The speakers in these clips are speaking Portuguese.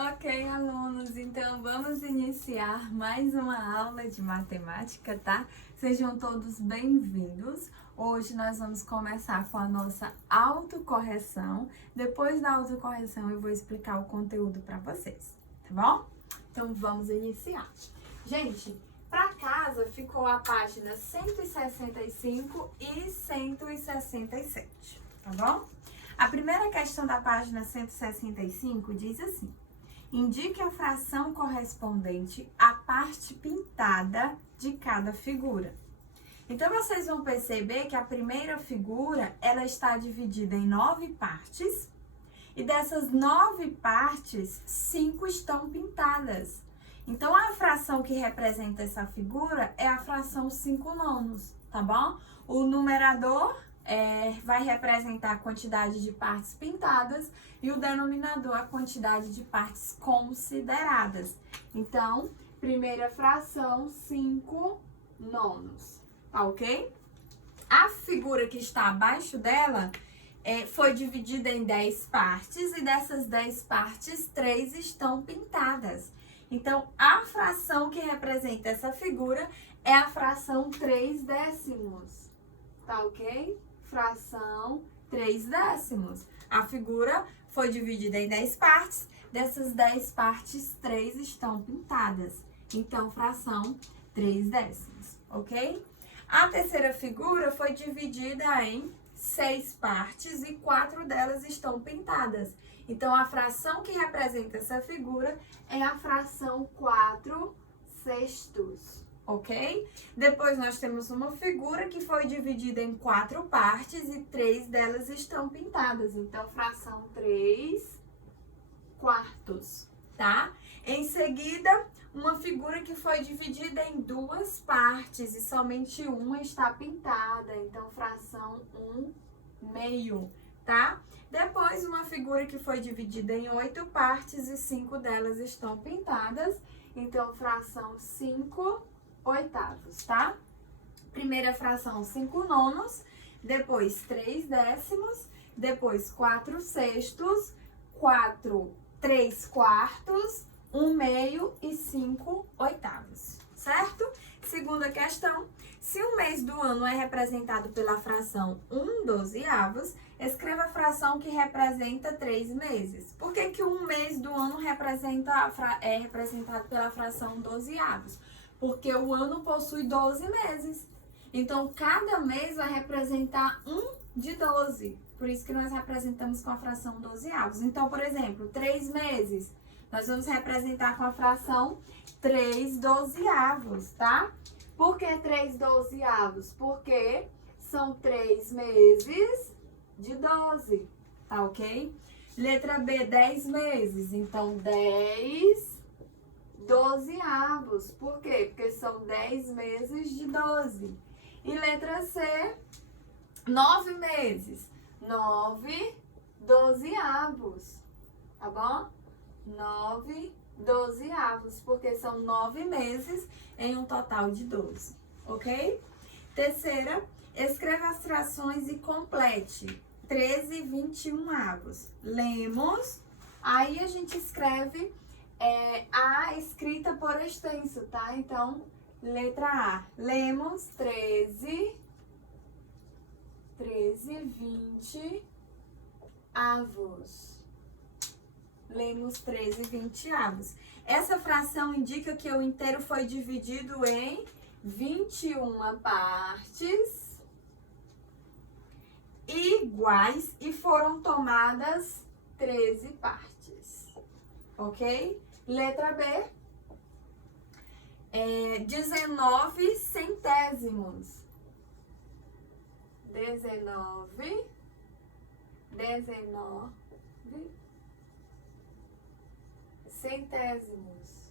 Ok, alunos, então vamos iniciar mais uma aula de matemática, tá? Sejam todos bem-vindos. Hoje nós vamos começar com a nossa autocorreção. Depois da autocorreção eu vou explicar o conteúdo para vocês, tá bom? Então vamos iniciar. Gente, para casa ficou a página 165 e 167, tá bom? A primeira questão da página 165 diz assim: indique a fração correspondente à parte pintada de cada figura. Então, vocês vão perceber que a primeira figura, ela está dividida em 9 partes. E dessas 9 partes, 5 estão pintadas. Então, a fração que representa essa figura é a fração 5 nonos, tá bom? O numerador vai representar a quantidade de partes pintadas e o denominador a quantidade de partes consideradas. Então, primeira fração, 5 nonos, tá ok? A figura que está abaixo dela foi dividida em 10 partes e dessas 10 partes, 3 estão pintadas. Então, a fração que representa essa figura é a fração 3 décimos, tá ok? Fração 3 décimos. A figura foi dividida em 10 partes, dessas 10 partes, 3 estão pintadas. Então, fração 3 décimos, ok? A terceira figura foi dividida em 6 partes e 4 delas estão pintadas. Então, a fração que representa essa figura é a fração 4 sextos. Ok? Depois nós temos uma figura que foi dividida em 4 partes e 3 delas estão pintadas. Então, fração 3 quartos, tá? Em seguida, uma figura que foi dividida em 2 partes e somente uma está pintada. Então, fração 1 meio, tá? Depois, uma figura que foi dividida em 8 partes e 5 delas estão pintadas. Então, fração 5 oitavos, tá? Primeira fração, 5 nonos, depois 3 décimos, depois 4 sextos, 3 quartos, 1 meio e 5 oitavos, certo? Segunda questão, se o mês do ano é representado pela fração 1 dozeavos, escreva a fração que representa 3 meses. Por que que um mês do ano é representado pela fração dozeavos? Porque o ano possui 12 meses. Então, cada mês vai representar 1 de 12. Por isso que nós representamos com a fração dozeavos. Então, por exemplo, 3 meses, nós vamos representar com a fração 3 dozeavos, tá? Por que 3 dozeavos? Porque são 3 meses de 12, tá ok? Letra B, 10 meses. Então, 10 dozeavos. Por quê? Porque são 10 meses de 12. E letra C, 9 meses. 9 dozeavos. Tá bom? 9 dozeavos. Porque são 9 meses em um total de 12. Ok? Terceira, escreva as frações e complete. 13 e 21 avos. Lemos. Aí a gente escreve A escrita por extenso, tá? Então, letra A. Lemos 13, 20 avos. Lemos 13, 20 avos. Essa fração indica que o inteiro foi dividido em 21 partes iguais e foram tomadas 13 partes. Ok? Letra B, 19 centésimos. 19 centésimos.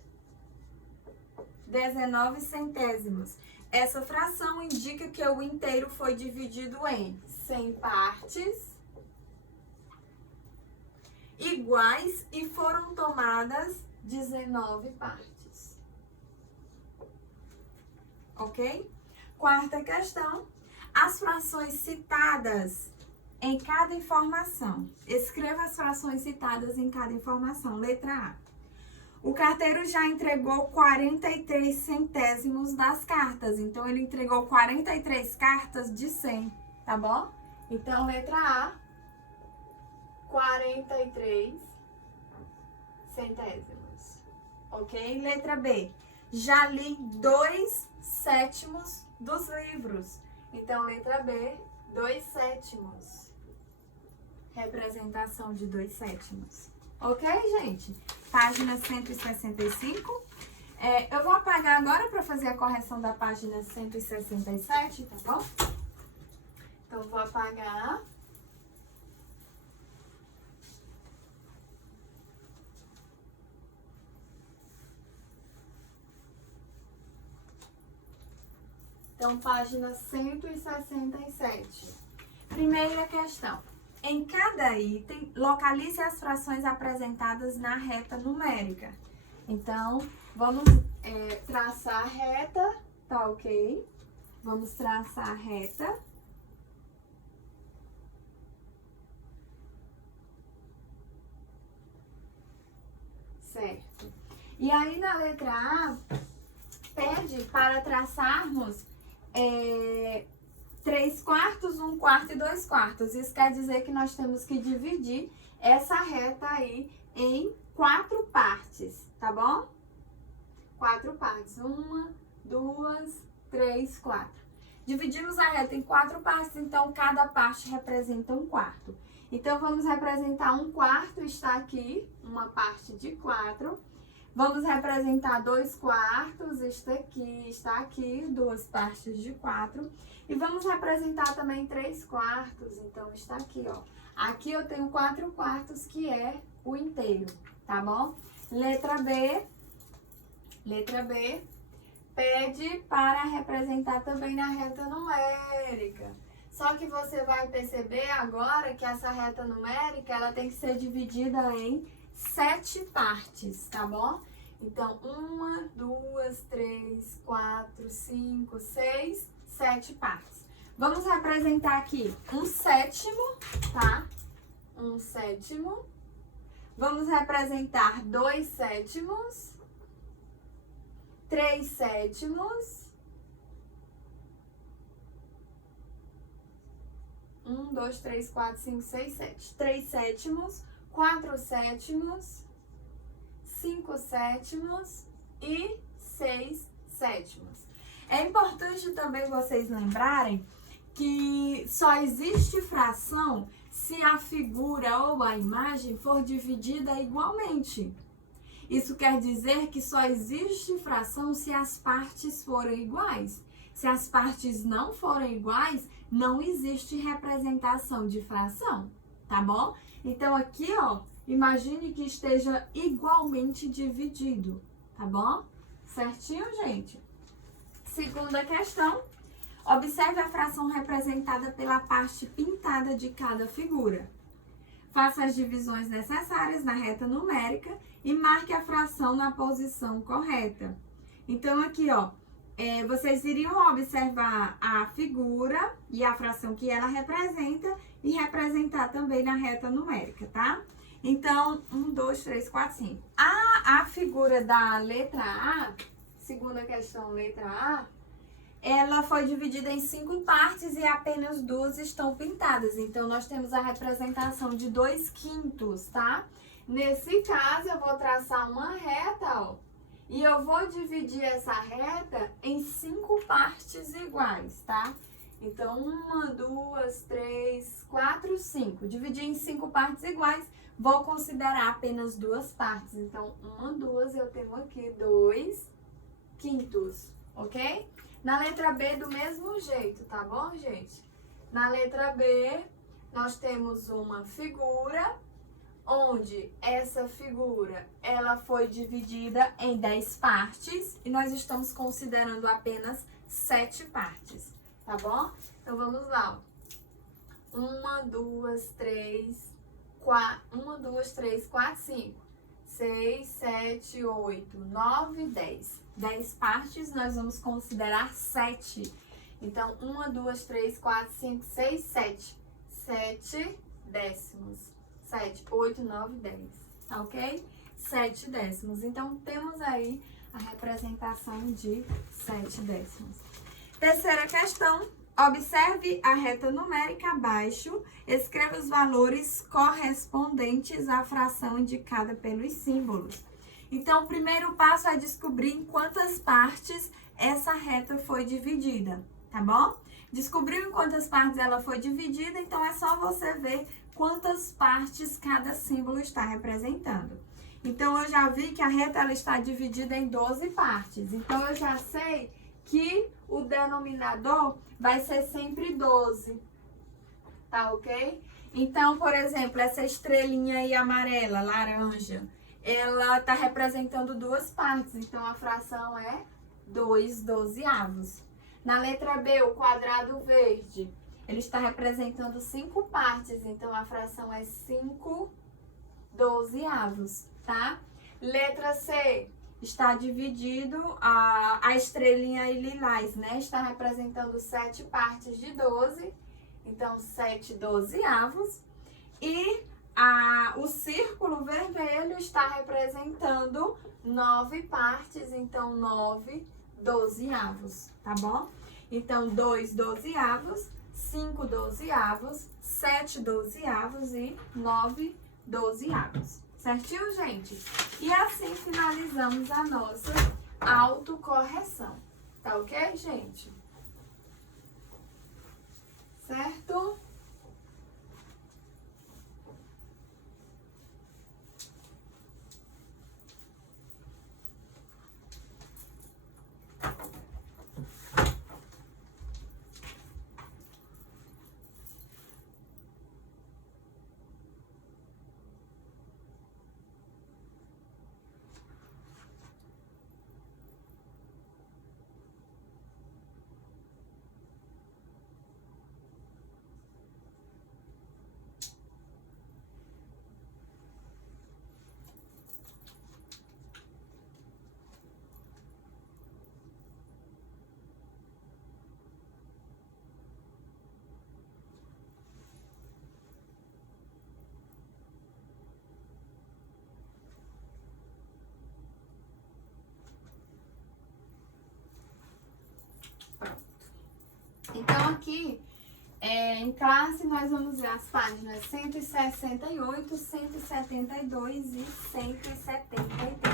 19 centésimos. Essa fração indica que o inteiro foi dividido em 100 partes iguais e foram tomadas 19 partes. Ok? Quarta questão. As frações citadas em cada informação. Escreva as frações citadas em cada informação. Letra A. O carteiro já entregou 43 centésimos das cartas. Então, ele entregou 43 cartas de 100, tá bom? Então, letra A, 43 centésimos. Ok? Letra B, já li 2/7 dos livros. Então, letra B, 2/7. Representação de 2/7. Ok, gente? Página 165. Eu vou apagar agora para fazer a correção da página 167, tá bom? Então, vou apagar. Então, página 167. Primeira questão. Em cada item, localize as frações apresentadas na reta numérica. Então, vamos traçar a reta, tá ok? Vamos traçar a reta. Certo. E aí, na letra A, pede para traçarmos 3/4, 1/4 e 2/4. Isso quer dizer que nós temos que dividir essa reta aí em 4 partes, tá bom? 4 partes. 1, 2, 3, 4. Dividimos a reta em 4 partes, então cada parte representa 1/4. Então, vamos representar 1/4, está aqui, uma parte de 4. Vamos representar 2/4, está aqui, 2 partes de 4. E vamos representar também 3/4, então está aqui, ó. Aqui eu tenho 4/4, que é o inteiro, tá bom? Letra B pede para representar também na reta numérica. Só que você vai perceber agora que essa reta numérica, ela tem que ser dividida em 7 partes, tá bom? Então, 1, 2, 3, 4, 5, 6, 7 partes. Vamos representar aqui 1/7, tá? 1/7. Vamos representar 2/7, 3/7. 1, 2, 3, 4, 5, 6, 7. 3/7, 4/7, 5/7 e 6/7. É importante também vocês lembrarem que só existe fração se a figura ou a imagem for dividida igualmente. Isso quer dizer que só existe fração se as partes forem iguais. Se as partes não forem iguais, não existe representação de fração, tá bom? Então, aqui, ó, imagine que esteja igualmente dividido, tá bom? Certinho, gente? Segunda questão. Observe a fração representada pela parte pintada de cada figura. Faça as divisões necessárias na reta numérica e marque a fração na posição correta. Então, aqui, ó, vocês iriam observar a figura e a fração que ela representa e representar também na reta numérica, tá? Então, 1, 2, 3, 4, 5. A figura da letra A, segunda questão, letra A, ela foi dividida em 5 partes e apenas 2 estão pintadas. Então, nós temos a representação de 2/5, tá? Nesse caso, eu vou traçar uma reta, ó. E eu vou dividir essa reta em 5 partes iguais, tá? Então, 1, 2, 3, 4, 5. Dividir em 5 partes iguais, vou considerar apenas 2 partes. Então, 1, 2, eu tenho aqui 2/5, ok? Na letra B, do mesmo jeito, tá bom, gente? Na letra B, nós temos uma figura, onde essa figura, ela foi dividida em 10 partes e nós estamos considerando apenas 7 partes, tá bom? Então, vamos lá. 1, 2, 3, 4, 5, 6, 7, 8, 9, 10. 10 partes, nós vamos considerar 7. Então, 1, 2, 3, 4, 5, 6, 7. 7 décimos. 7, 8, 9, 10. Tá ok? 7 décimos. Então, temos aí a representação de 7 décimos. Terceira questão, observe a reta numérica abaixo, escreva os valores correspondentes à fração indicada pelos símbolos. Então, o primeiro passo é descobrir em quantas partes essa reta foi dividida, tá bom? Descobriu em quantas partes ela foi dividida, então é só você ver quantas partes cada símbolo está representando. Então, eu já vi que a reta ela está dividida em 12 partes. Então, eu já sei que o denominador vai ser sempre 12, tá ok? Então, por exemplo, essa estrelinha aí amarela, laranja, ela está representando duas partes, então a fração é 2 dozeavos. Na letra B, o quadrado verde, ele está representando 5 partes, então a fração é 5 dozeavos, tá? Letra C, está dividido, a estrelinha aí lilás, né? Está representando 7 partes de 12, então 7 dozeavos. E o círculo vermelho está representando 9 partes, então 9 dozeavos, tá bom? Então, 2 dozeavos, 5 dozeavos, 7 dozeavos e 9 dozeavos. Certinho, gente? E assim finalizamos a nossa autocorreção. Tá ok, gente? Certo? Então, aqui, em classe, nós vamos ver as páginas 168, 172 e 173,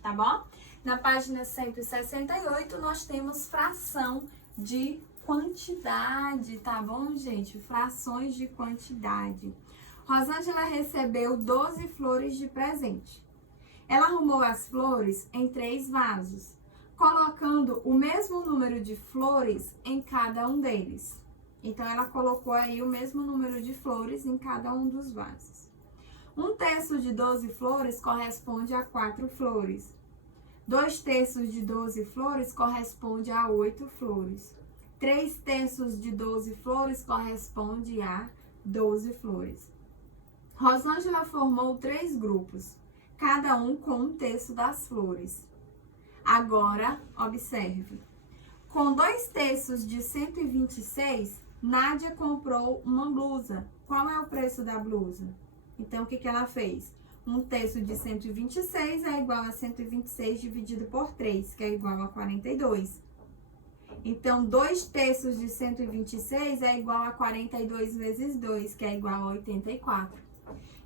tá bom? Na página 168, nós temos fração de quantidade, tá bom, gente? Frações de quantidade. Rosângela recebeu 12 flores de presente. Ela arrumou as flores em 3 vasos, colocando o mesmo número de flores em cada um deles. Então, ela colocou aí o mesmo número de flores em cada um dos vasos. 1/3 de 12 flores corresponde a 4 flores. 2/3 de 12 flores corresponde a 8 flores. 3/3 de 12 flores corresponde a 12 flores. Rosângela formou 3 grupos, cada um com 1/3 das flores. Agora, observe. Com 2/3 de 126, Nádia comprou uma blusa. Qual é o preço da blusa? Então, o que ela fez? 1/3 de 126 é igual a 126 dividido por 3, que é igual a 42. Então, 2/3 de 126 é igual a 42 vezes 2, que é igual a 84.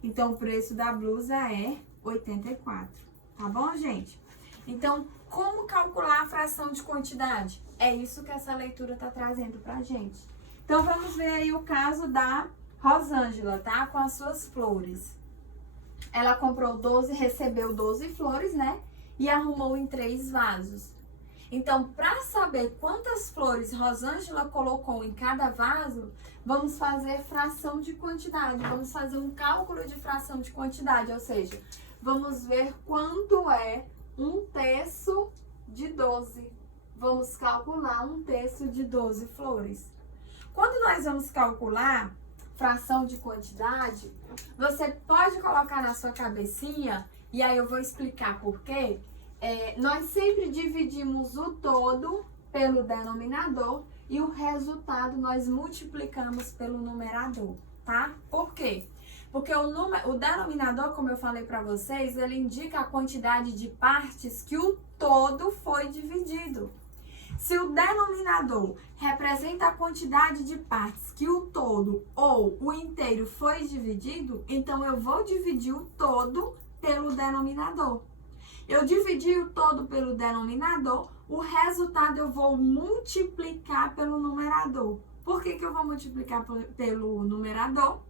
Então, o preço da blusa é 84. Tá bom, gente? Então, como calcular a fração de quantidade? É isso que essa leitura está trazendo pra gente. Então, vamos ver aí o caso da Rosângela, tá? Com as suas flores. Ela comprou 12, recebeu 12 flores, né? E arrumou em 3 vasos. Então, para saber quantas flores Rosângela colocou em cada vaso, vamos fazer fração de quantidade. Vamos fazer um cálculo de fração de quantidade, ou seja, vamos ver quanto é 1/3 de 12. Vamos calcular 1/3 de 12 flores. Quando nós vamos calcular fração de quantidade, você pode colocar na sua cabecinha, e aí eu vou explicar por quê. Nós sempre dividimos o todo pelo denominador e o resultado nós multiplicamos pelo numerador, tá? Por quê? Porque o denominador, como eu falei para vocês, ele indica a quantidade de partes que o todo foi dividido. Se o denominador representa a quantidade de partes que o todo ou o inteiro foi dividido, então eu vou dividir o todo pelo denominador. Eu dividi o todo pelo denominador, o resultado eu vou multiplicar pelo numerador. Por que eu vou multiplicar pelo numerador?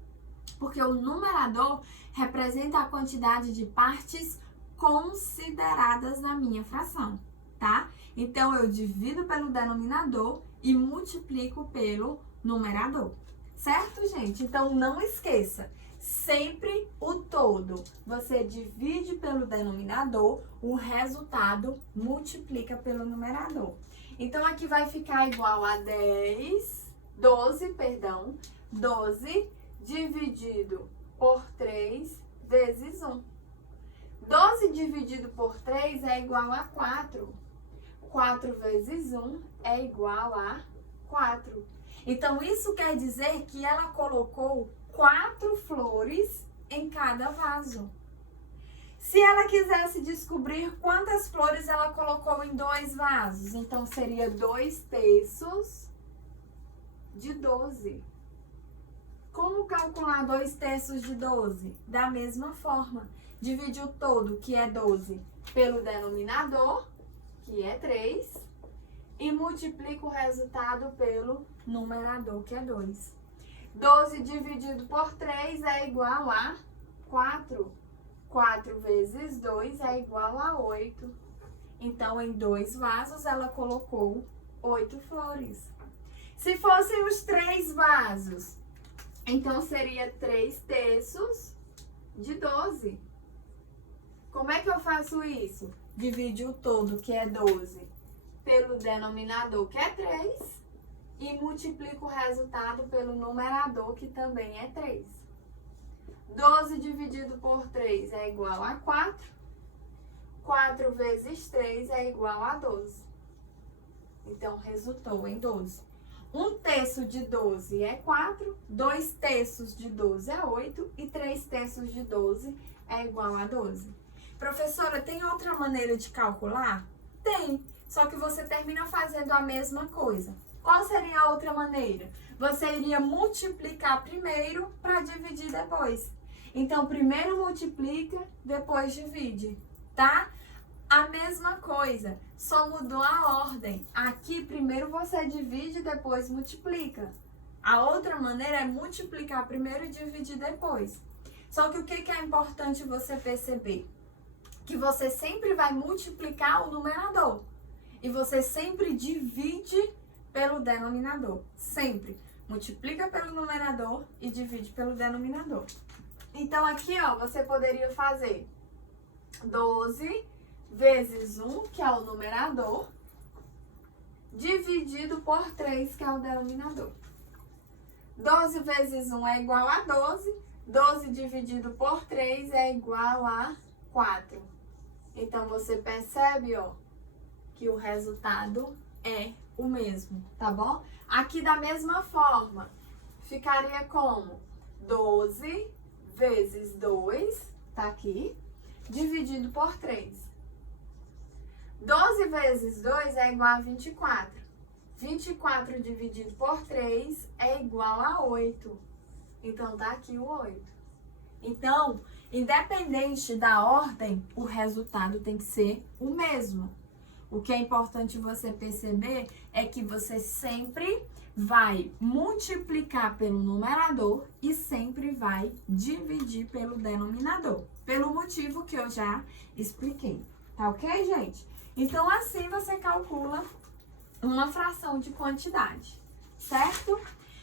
Porque o numerador representa a quantidade de partes consideradas na minha fração, tá? Então, eu divido pelo denominador e multiplico pelo numerador. Certo, gente? Então, não esqueça, sempre o todo. Você divide pelo denominador, o resultado multiplica pelo numerador. Então, aqui vai ficar igual a 12 dividido por 3 vezes 1. 12 dividido por 3 é igual a 4. 4 vezes 1 é igual a 4. Então, isso quer dizer que ela colocou 4 flores em cada vaso. Se ela quisesse descobrir quantas flores ela colocou em 2 vasos, então seria 2 terços de 12. Como calcular 2 terços de 12? Da mesma forma, divide o todo, que é 12, pelo denominador, que é 3, e multiplica o resultado pelo numerador, que é 2. 12 dividido por 3 é igual a 4. 4 vezes 2 é igual a 8. Então, em 2 vasos, ela colocou 8 flores. Se fossem os 3 vasos, então seria 3 terços de 12. Como é que eu faço isso? Divide o todo, que é 12, pelo denominador, que é 3, e multiplico o resultado pelo numerador, que também é 3. 12 dividido por 3 é igual a 4. 4 vezes 3 é igual a 12. Então, resultou em 12. 1 terço de 12 é 4, 2 terços de 12 é 8 e 3 terços de 12 é igual a 12. Professora, tem outra maneira de calcular? Tem, só que você termina fazendo a mesma coisa. Qual seria a outra maneira? Você iria multiplicar primeiro para dividir depois. Então, primeiro multiplica, depois divide, tá? A mesma coisa, só mudou a ordem. Aqui, primeiro você divide, depois multiplica. A outra maneira é multiplicar primeiro e dividir depois. Só que o que é importante você perceber? Que você sempre vai multiplicar o numerador. E você sempre divide pelo denominador. Sempre. Multiplica pelo numerador e divide pelo denominador. Então, aqui, ó, você poderia fazer 12 vezes 1, que é o numerador, dividido por 3, que é o denominador. 12 vezes 1 é igual a 12. 12 dividido por 3 é igual a 4. Então, você percebe, ó, que o resultado é o mesmo, tá bom? Aqui, da mesma forma, ficaria como 12 vezes 2, tá aqui, dividido por 3. 12 vezes 2 é igual a 24. 24 dividido por 3 é igual a 8. Então, tá aqui o 8. Então, independente da ordem, o resultado tem que ser o mesmo. O que é importante você perceber é que você sempre vai multiplicar pelo numerador e sempre vai dividir pelo denominador, pelo motivo que eu já expliquei. Tá ok, gente? Então, assim você calcula uma fração de quantidade, certo?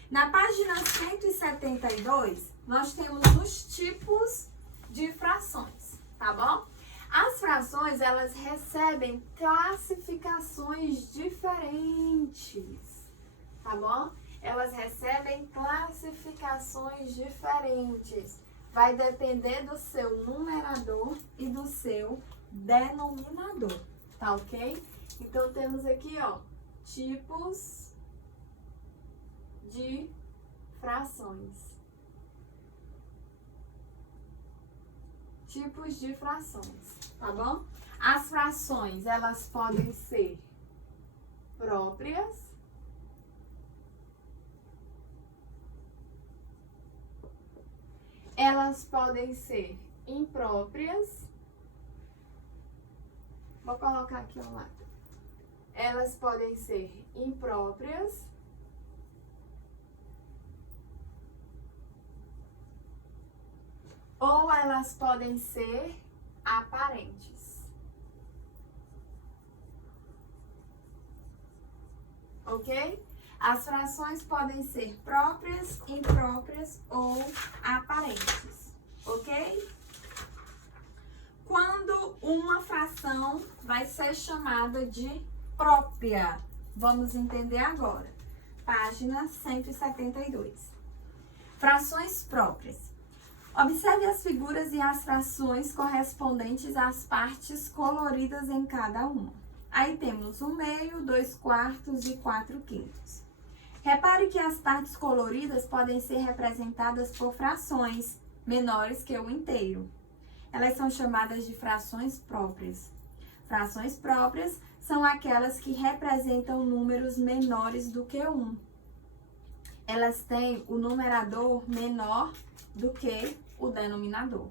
Na página 172, nós temos os tipos de frações, tá bom? As frações, elas recebem classificações diferentes, tá bom? Elas recebem classificações diferentes. Vai depender do seu numerador e do seu denominador, tá ok? Então, temos aqui, ó, tipos de frações. tipos de frações, tá bom? As frações, elas podem ser próprias, elas podem ser impróprias. Vou colocar aqui ao lado. Elas podem ser impróprias ou elas podem ser aparentes. Ok? As frações podem ser próprias, impróprias ou aparentes. Ok? Quando uma fração vai ser chamada de própria? Vamos entender agora. Página 172. Frações próprias. Observe as figuras e as frações correspondentes às partes coloridas em cada uma. Aí temos 1/2, 2/4 e 4/5. Repare que as partes coloridas podem ser representadas por frações menores que o inteiro. Elas são chamadas de frações próprias. Frações próprias são aquelas que representam números menores do que 1. Elas têm o numerador menor do que o denominador.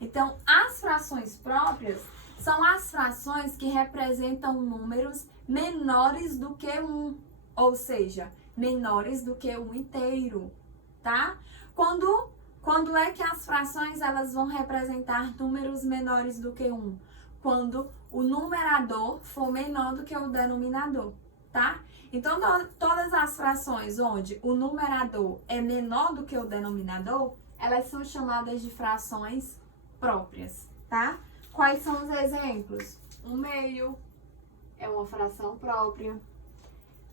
Então, as frações próprias são as frações que representam números menores do que 1, ou seja, menores do que 1 inteiro, tá? Quando é que as frações elas vão representar números menores do que 1? Quando o numerador for menor do que o denominador, tá? Então, todas as frações onde o numerador é menor do que o denominador, elas são chamadas de frações próprias, tá? Quais são os exemplos? 1/2 é uma fração própria.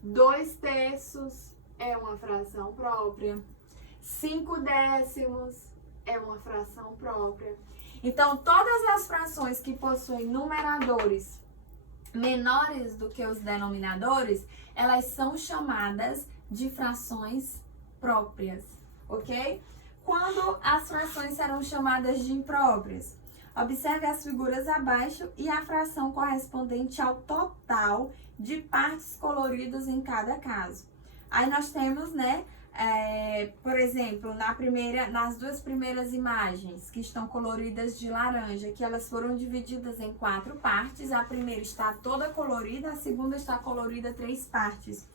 2/3 é uma fração própria. 5/10 é uma fração própria. Então, todas as frações que possuem numeradores menores do que os denominadores, elas são chamadas de frações próprias, ok? Quando as frações serão chamadas de impróprias? Observe as figuras abaixo e a fração correspondente ao total de partes coloridas em cada caso. Aí nós temos, né, por exemplo, nas duas primeiras imagens, que estão coloridas de laranja, que elas foram divididas em 4 partes. A primeira está toda colorida, a segunda está colorida 3 partes.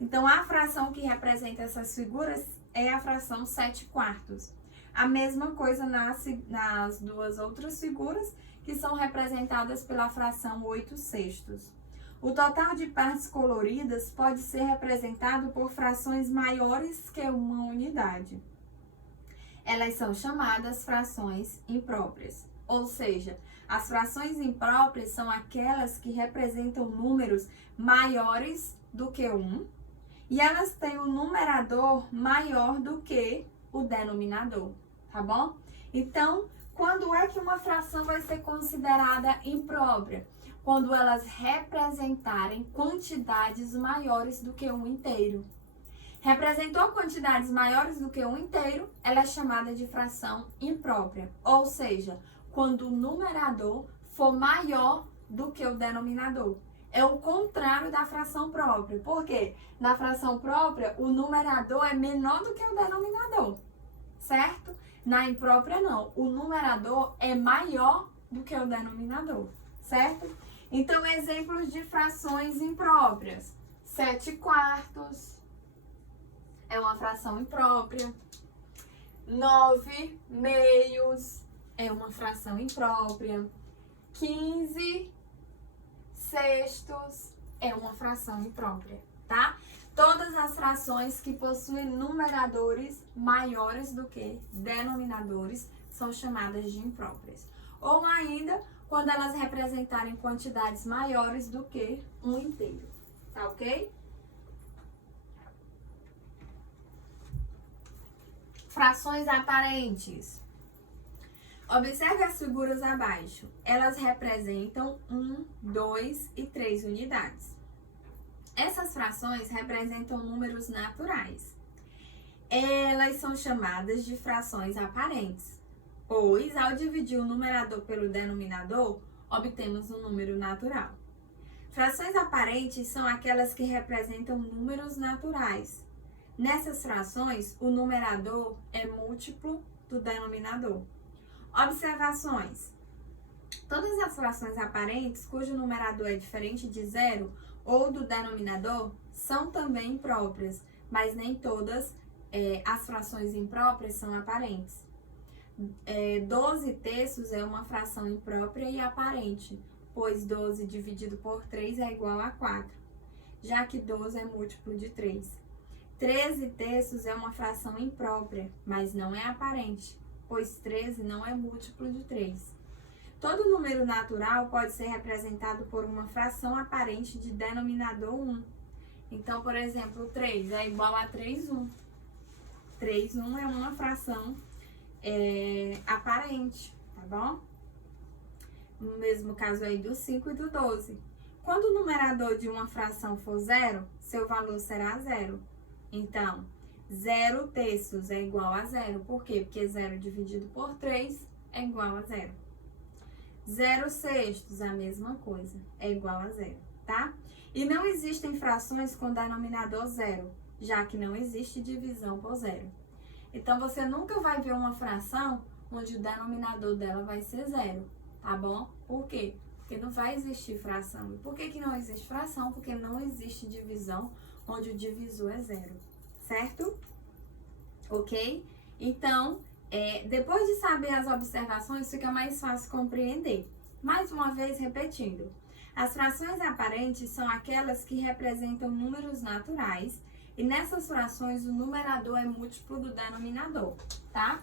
Então, a fração que representa essas figuras é a fração 7/4. A mesma coisa nas duas outras figuras, que são representadas pela fração 8/6. O total de partes coloridas pode ser representado por frações maiores que uma unidade. Elas são chamadas frações impróprias. Ou seja, as frações impróprias são aquelas que representam números maiores do que 1 e elas têm um numerador maior do que o denominador, tá bom? Então, quando é que uma fração vai ser considerada imprópria? Quando elas representarem quantidades maiores do que 1 inteiro. Representou quantidades maiores do que 1 inteiro, ela é chamada de fração imprópria. Ou seja, quando o numerador for maior do que o denominador. É o contrário da fração própria. Por quê? Na fração própria, o numerador é menor do que o denominador, certo? Na imprópria, não. O numerador é maior do que o denominador, certo? Então, exemplos de frações impróprias. 7/4 é uma fração imprópria. 9/2 é uma fração imprópria. 15/6 é uma fração imprópria, tá? Todas as frações que possuem numeradores maiores do que denominadores são chamadas de impróprias. Ou ainda, quando elas representarem quantidades maiores do que 1 inteiro, tá ok? Frações aparentes. Observe as figuras abaixo. Elas representam 1, 2 e 3 unidades. Essas frações representam números naturais. Elas são chamadas de frações aparentes. pois ao dividir o numerador pelo denominador, obtemos um número natural. Frações aparentes são aquelas que representam números naturais. Nessas frações, o numerador é múltiplo do denominador. Observações. Todas as frações aparentes cujo numerador é diferente de zero ou do denominador são também impróprias, mas nem todas as frações impróprias são aparentes. 12 terços é uma fração imprópria e aparente, pois 12 dividido por 3 é igual a 4, já que 12 é múltiplo de 3. 13 terços é uma fração imprópria, mas não é aparente, pois 13 não é múltiplo de 3. Todo número natural pode ser representado por uma fração aparente de denominador 1. Então, por exemplo, 3 é igual a 3,1. 3,1 é uma fração aparente, tá bom? No mesmo caso aí do 5 e do 12. Quando o numerador de uma fração for zero, seu valor será zero. Então, 0 terços é igual a zero. Por quê? Porque 0 dividido por 3 é igual a zero. 0 sextos, a mesma coisa, é igual a zero, tá? E não existem frações com denominador zero, já que não existe divisão por zero. Então, você nunca vai ver uma fração onde o denominador dela vai ser zero, tá bom? Por quê? Porque não vai existir fração. E por que não existe fração? Porque não existe divisão onde o divisor é zero, certo? Ok? Então, depois de saber as observações, fica mais fácil compreender. Mais uma vez, repetindo. As frações aparentes são aquelas que representam números naturais e nessas frações o numerador é múltiplo do denominador, tá?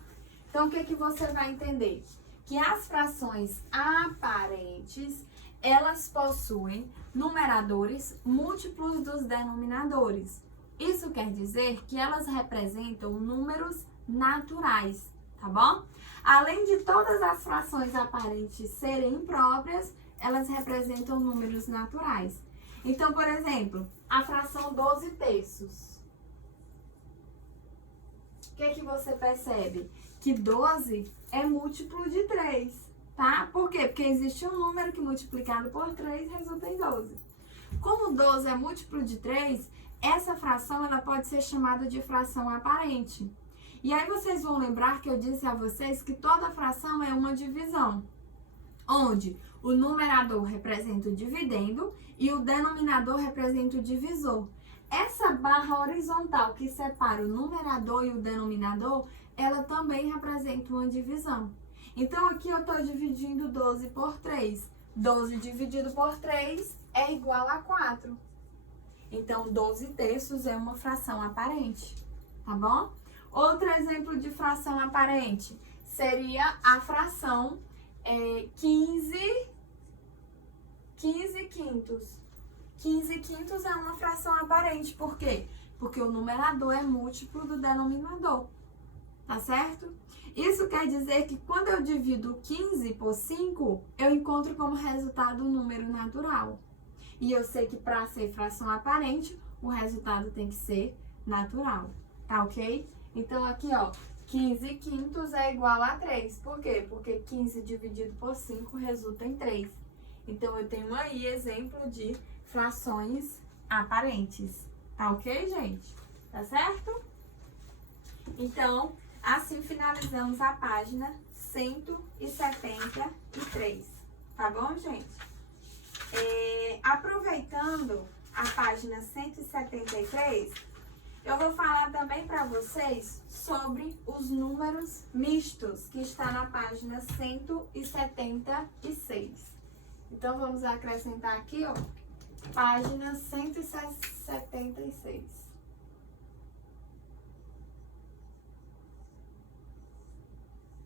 Então, o que você vai entender? Que as frações aparentes, elas possuem numeradores múltiplos dos denominadores. Isso quer dizer que elas representam números naturais, tá bom? Além de todas as frações aparentes serem impróprias, elas representam números naturais. Então, por exemplo, a fração 12 terços. O que você percebe? Que 12 é múltiplo de 3, tá? Por quê? Porque existe um número que multiplicado por 3 resulta em 12. Como 12 é múltiplo de 3, essa fração ela pode ser chamada de fração aparente. E aí vocês vão lembrar que eu disse a vocês que toda fração é uma divisão, onde o numerador representa o dividendo e o denominador representa o divisor. Essa barra horizontal que separa o numerador e o denominador, ela também representa uma divisão. Então, aqui eu estou dividindo 12 por 3. 12 dividido por 3 é igual a 4. Então, 12 terços é uma fração aparente, tá bom? Outro exemplo de fração aparente seria a fração 15 quintos. 15 quintos é uma fração aparente. Por quê? Porque o numerador é múltiplo do denominador. Tá certo? Isso quer dizer que quando eu divido 15 por 5, eu encontro como resultado um número natural. E eu sei que para ser fração aparente, o resultado tem que ser natural. Tá ok? Então aqui, ó, 15 quintos é igual a 3. Por quê? Porque 15 dividido por 5 resulta em 3. Então, eu tenho aí exemplo de frações aparentes. Tá ok, gente? Tá certo? Então, assim finalizamos a página 173. Tá bom, gente? Aproveitando a página 173, eu vou falar também para vocês sobre os números mistos, que está na página 176. Então, vamos acrescentar aqui, ó, página 176.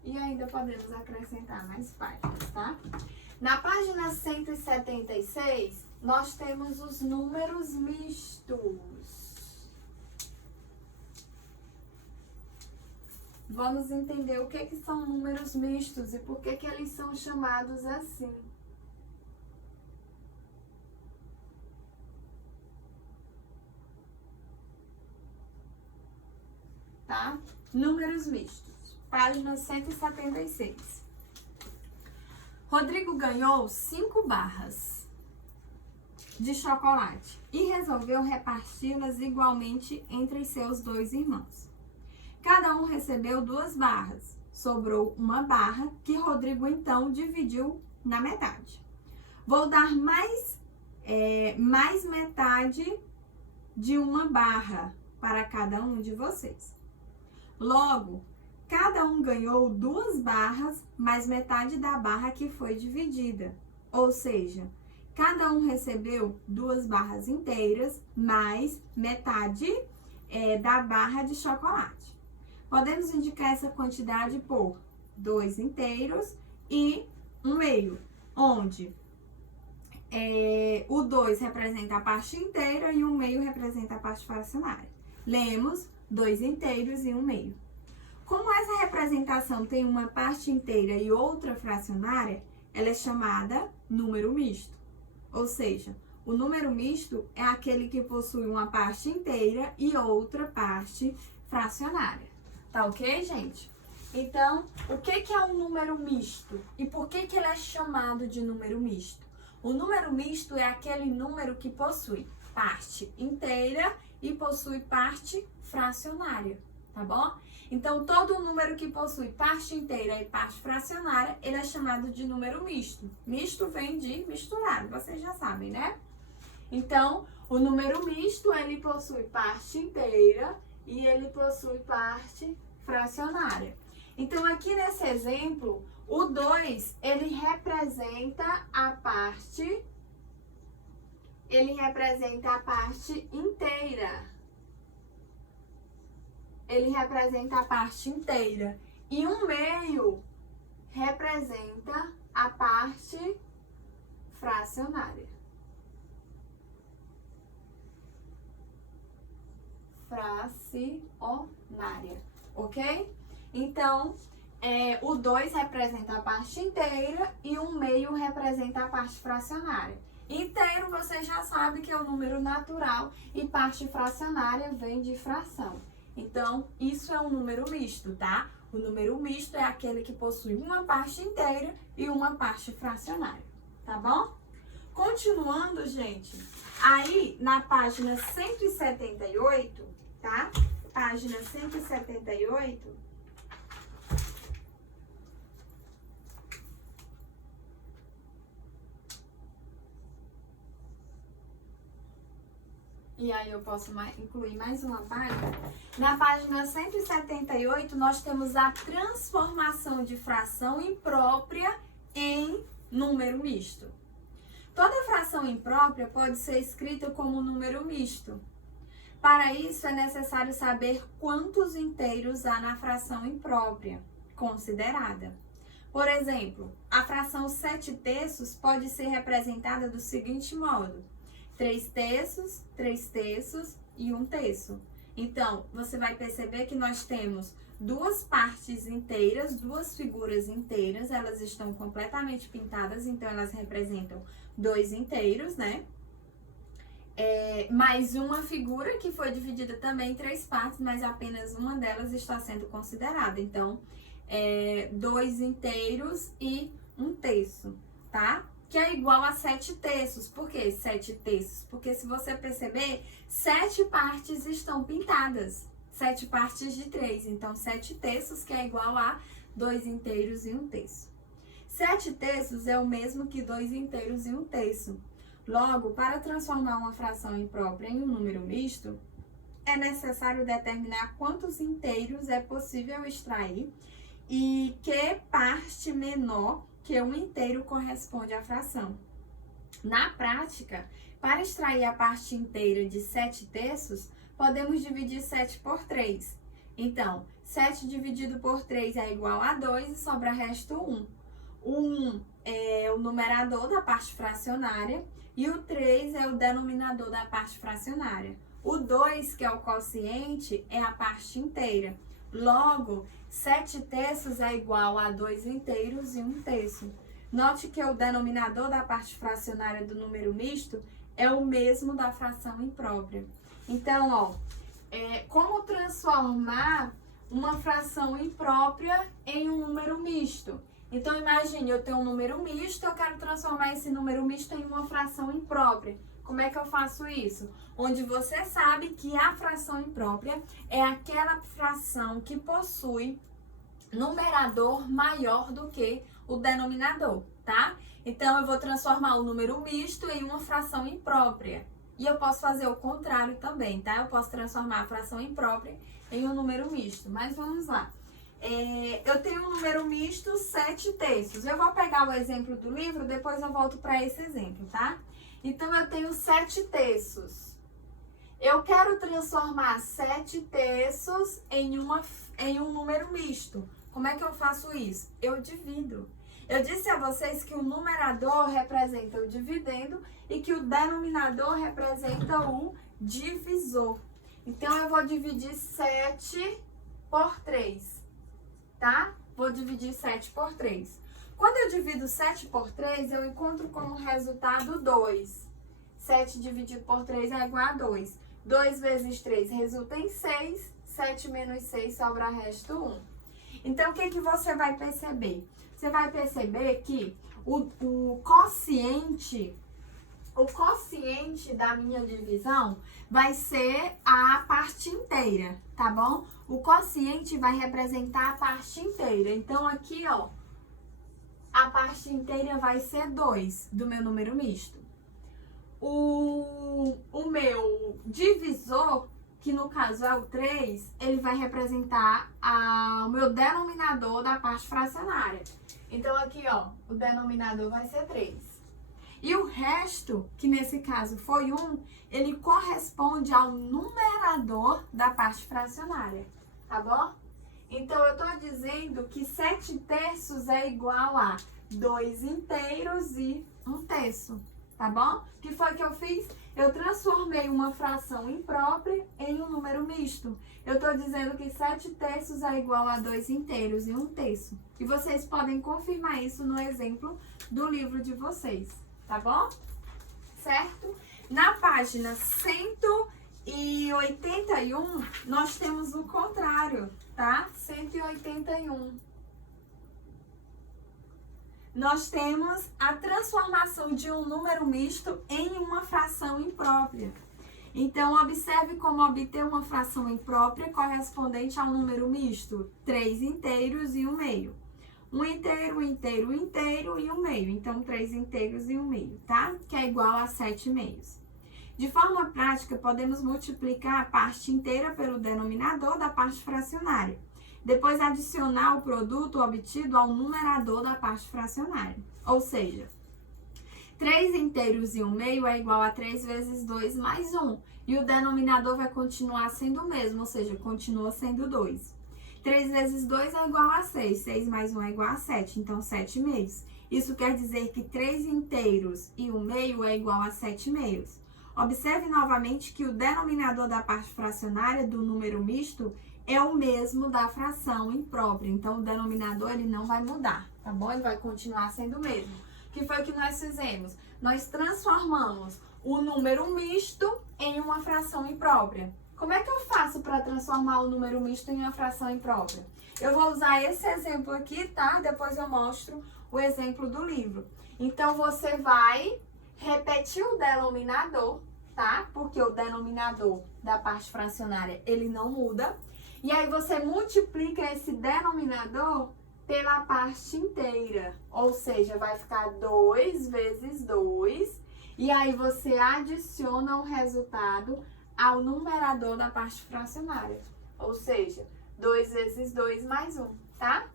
E ainda podemos acrescentar mais páginas, tá? Na página 176, nós temos os números mistos. Vamos entender o que são números mistos e por que eles são chamados assim. Tá? Números mistos. página 176. Rodrigo ganhou 5 barras de chocolate e resolveu reparti-las igualmente entre seus 2 irmãos. Cada um recebeu 2 barras. Sobrou uma barra que Rodrigo então dividiu na metade. Vou dar mais metade de uma barra para cada um de vocês. Logo, cada um ganhou 2 barras mais metade da barra que foi dividida. Ou seja, cada um recebeu 2 barras inteiras mais metade da barra de chocolate. Podemos indicar essa quantidade por 2 inteiros e 1 meio, onde o 2 representa a parte inteira e o 1 meio representa a parte fracionária. Lemos 2 inteiros e 1 meio. Como essa representação tem uma parte inteira e outra fracionária, ela é chamada número misto. Ou seja, o número misto é aquele que possui uma parte inteira e outra parte fracionária. Tá ok, gente? Então, o que é um número misto? E por que ele é chamado de número misto? O número misto é aquele número que possui parte inteira e possui parte fracionária, tá bom? Então, todo número que possui parte inteira e parte fracionária, ele é chamado de número misto. Misto vem de misturado, vocês já sabem, né? Então, o número misto, ele possui parte inteira e ele possui parte fracionária. Então, aqui nesse exemplo, o 2, ele representa a parte inteira. Ele representa a parte inteira. E 1 meio representa a parte fracionária. Fracionária, ok? Então, o 2 representa a parte inteira e 1 meio representa a parte fracionária. Inteiro, você já sabe que é o número natural e parte fracionária vem de fração. Então, isso é um número misto, tá? O número misto é aquele que possui uma parte inteira e uma parte fracionária, tá bom? Continuando, gente, aí na página 178, tá? Página 178. E aí eu posso incluir mais uma página. Na página 178, nós temos a transformação de fração imprópria em número misto. Toda fração imprópria pode ser escrita como número misto. Para isso, é necessário saber quantos inteiros há na fração imprópria considerada. Por exemplo, a fração 7/3 pode ser representada do seguinte modo: 3/3, 3/3 e 1/3. Então, você vai perceber que nós temos 2 partes inteiras, 2 figuras inteiras, elas estão completamente pintadas, então elas representam 2 inteiros, né? Mais uma figura que foi dividida também em 3 partes, mas apenas uma delas está sendo considerada. Então, 2 inteiros e 1/3, tá? Que é igual a 7/3. Por que 7/3? Porque se você perceber, 7 partes estão pintadas. 7 partes de 3. Então, 7/3, que é igual a 2 inteiros e 1/3. 7/3 é o mesmo que 2 inteiros e 1/3. Logo, para transformar uma fração imprópria em um número misto, é necessário determinar quantos inteiros é possível extrair e que parte menor que um inteiro corresponde à fração. Na prática, para extrair a parte inteira de 7/3, podemos dividir 7 por 3. Então, 7 dividido por 3 é igual a 2 e sobra resto 1. O 1 é o numerador da parte fracionária e o 3 é o denominador da parte fracionária. O 2, que é o quociente, é a parte inteira. Logo, 7/3 é igual a 2 inteiros e 1/3. Note que o denominador da parte fracionária do número misto é o mesmo da fração imprópria. Então, como transformar uma fração imprópria em um número misto. Então, imagine, eu tenho um número misto, eu quero transformar esse número misto em uma fração imprópria. Como é que eu faço isso? Onde você sabe que a fração imprópria é aquela fração que possui numerador maior do que o denominador, tá? Então, eu vou transformar o número misto em uma fração imprópria. E eu posso fazer o contrário também, tá? Eu posso transformar a fração imprópria em um número misto. Mas vamos lá. Eu tenho um número misto 7/3. Eu vou pegar o exemplo do livro, depois eu volto para esse exemplo, tá? Então, eu tenho 7/3. Eu quero transformar 7/3 em um número misto. Como é que eu faço isso? Eu divido. Eu disse a vocês que o numerador representa o dividendo e que o denominador representa o divisor. Então, eu vou dividir 7 por 3, tá? Vou dividir 7 por 3. Quando eu divido 7 por 3, eu encontro como resultado 2. 7 dividido por 3 é igual a 2. 2 vezes 3 resulta em 6. 7 menos 6 sobra resto 1. Então, o que você vai perceber? Você vai perceber que o quociente da minha divisão vai ser a parte inteira, tá bom? O quociente vai representar a parte inteira. Então, aqui, ó, a parte inteira vai ser 2 do meu número misto. O meu divisor, que no caso é o 3, ele vai representar o meu denominador da parte fracionária. Então, aqui, ó, o denominador vai ser 3. E o resto, que nesse caso foi 1, ele corresponde ao numerador da parte fracionária, tá bom? Então, eu tô dizendo que 7/3 é igual a 2 inteiros e 1/3, tá bom? O que foi que eu fiz? Eu transformei uma fração imprópria em um número misto. Eu estou dizendo que 7/3 é igual a 2 inteiros e 1/3. E vocês podem confirmar isso no exemplo do livro de vocês, tá bom? Certo? Na página 181, nós temos o contrário, tá? 181. Nós temos a transformação de um número misto em uma fração imprópria. Então, observe como obter uma fração imprópria correspondente ao número misto 3 inteiros e 1 meio. 1 inteiro, 1 inteiro, 1 inteiro e 1 meio. Então, 3 inteiros e 1 meio, tá? Que é igual a 7 meios. De forma prática, podemos multiplicar a parte inteira pelo denominador da parte fracionária. Depois adicionar o produto obtido ao numerador da parte fracionária. Ou seja, 3 inteiros e 1 meio é igual a 3 vezes 2 mais 1. E o denominador vai continuar sendo o mesmo, ou seja, continua sendo 2. 3 vezes 2 é igual a 6. 6 mais 1 é igual a 7, então 7 meios. Isso quer dizer que 3 inteiros e 1 meio é igual a 7 meios. Observe novamente que o denominador da parte fracionária do número misto é o mesmo da fração imprópria. Então, o denominador ele não vai mudar, tá bom? Ele vai continuar sendo o mesmo. O que foi que nós fizemos? Nós transformamos o número misto em uma fração imprópria. Como é que eu faço para transformar o número misto em uma fração imprópria? Eu vou usar esse exemplo aqui, tá? Depois eu mostro o exemplo do livro. Então, você vai repetir o denominador, tá? Porque o denominador da parte fracionária, ele não muda. E aí, você multiplica esse denominador pela parte inteira. Ou seja, vai ficar 2 vezes 2. E aí, você adiciona o resultado ao numerador da parte fracionária. Ou seja, 2 vezes 2 mais 1, tá?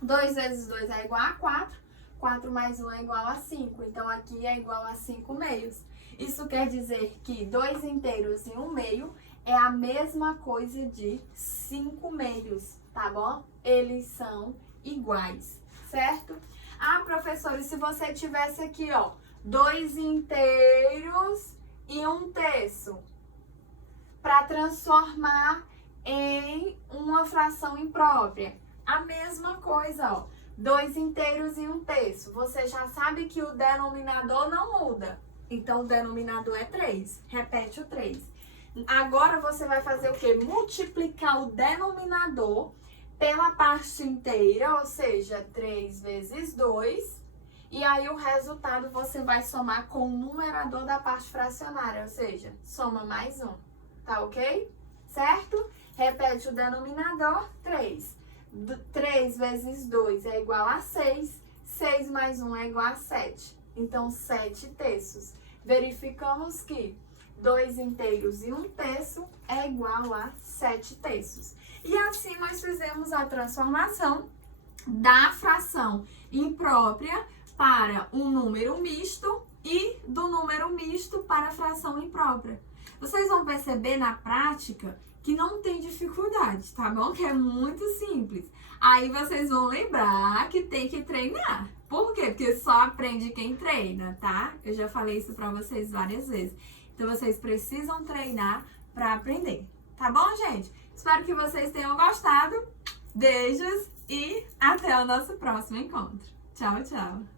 2 vezes 2 é igual a 4. 4 mais 1 é igual a 5. Então, aqui é igual a 5 meios. Isso quer dizer que 2 inteiros e 1 meio é a mesma coisa de 5 meios, tá bom? Eles são iguais, certo? Ah, professora, e se você tivesse aqui, ó, 2 inteiros e 1/3, para transformar em uma fração imprópria. A mesma coisa, ó, 2 inteiros e 1/3. Você já sabe que o denominador não muda. Então, o denominador é 3. Repete o 3. Agora você vai fazer o quê? Multiplicar o denominador pela parte inteira, ou seja, 3 vezes 2. E aí o resultado você vai somar com o numerador da parte fracionária, ou seja, soma mais 1. Tá ok? Certo? Repete o denominador, 3. 3 vezes 2 é igual a 6. 6 mais 1 é igual a 7. Então, 7 terços. Verificamos que 2 inteiros e 1 terço é igual a 7 terços. E assim nós fizemos a transformação da fração imprópria para um número misto e do número misto para a fração imprópria. Vocês vão perceber na prática que não tem dificuldade, tá bom? Que é muito simples. Aí vocês vão lembrar que tem que treinar. Por quê? Porque só aprende quem treina, tá? Eu já falei isso pra vocês várias vezes. Então, vocês precisam treinar pra aprender. Tá bom, gente? Espero que vocês tenham gostado. Beijos e até o nosso próximo encontro. Tchau, tchau!